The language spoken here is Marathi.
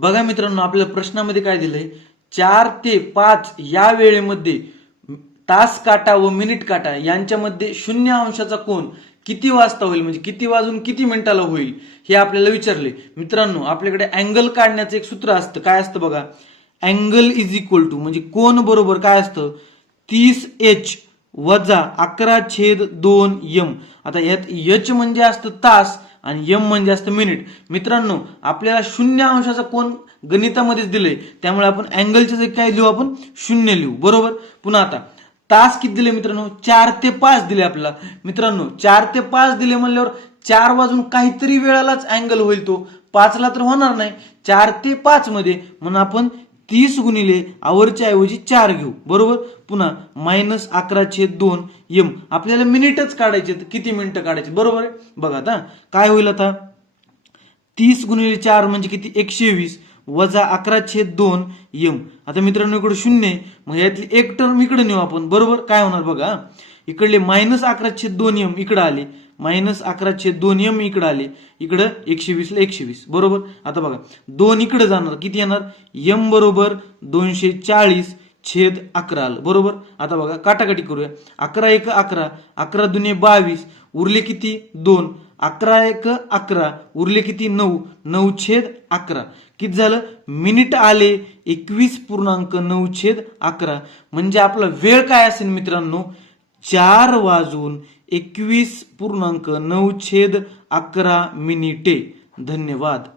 बघा मित्रांनो, आपल्या प्रश्नामध्ये काय दिलंय, 4 ते 5 या वेळेमध्ये तास काटा व मिनिट काटा यांच्यामध्ये 0 अंशाचा कोन किती वाजता होईल, म्हणजे किती वाजून किती मिनिटाला होईल हे आपल्याला विचारले. मित्रांनो, आपल्याकडे अँगल काढण्याचं एक सूत्र असतं. काय असतं बघा, अँगल इज इक्वल टू, म्हणजे कोन बरोबर काय असतं, 30h वजा 11/2m. आता यात h म्हणजे असतं तास आणि m म्हणजे असतं मिनिट. मित्रांनो, आपल्याला 0 अंशाचा कोन गणितामध्येच दिलंय, त्यामुळे आपण अँगलच्या जागी काय लिहू, आपण 0 लिहू. बरोबर. पुन्हा आता तास किती दिले मित्रांनो, 4 ते 5 दिले आपल्याला. मित्रांनो, 4 ते 5 दिले म्हणल्यावर 4 वाजून काहीतरी वेळालाच अँगल होईल, तो 5ला तर होणार नाही. 4 ते 5 मध्ये म्हणून आपण 30 गुणिले आवरच्या ऐवजी 4 घेऊ. बरोबर. पुन्हा -11/2m. आपल्याला मिनिटच काढायचे, किती मिनिटं काढायचे. बरोबर आहे. बघा आता काय होईल, आता 30 गुणिले 4 म्हणजे किती, 120 वजा 11/2m. आता मित्रांनो, इकडे 0, मग यातली एक टर्म इकडे नेऊ आपण. बरोबर. काय होणार बघा, इकडले -11/2m इकडे आले, -11/2m इकडे आले, इकडं 120 ला 120. बरोबर. आता बघा 2 इकडे जाणार, किती येणार, m बरोबर 240/11 आलं. बरोबर. आता बघा काटाकाटी करूया. 11 × 1 = 11, 11 दुने 22, उरले किती 2, 11 × 1 = 11, उरले किती 9, 9/11. किती झालं, मिनिट आले 21.9/11. म्हणजे आपला वेळ काय असेल मित्रांनो, 4:21.9/11 मिनिटे. धन्यवाद.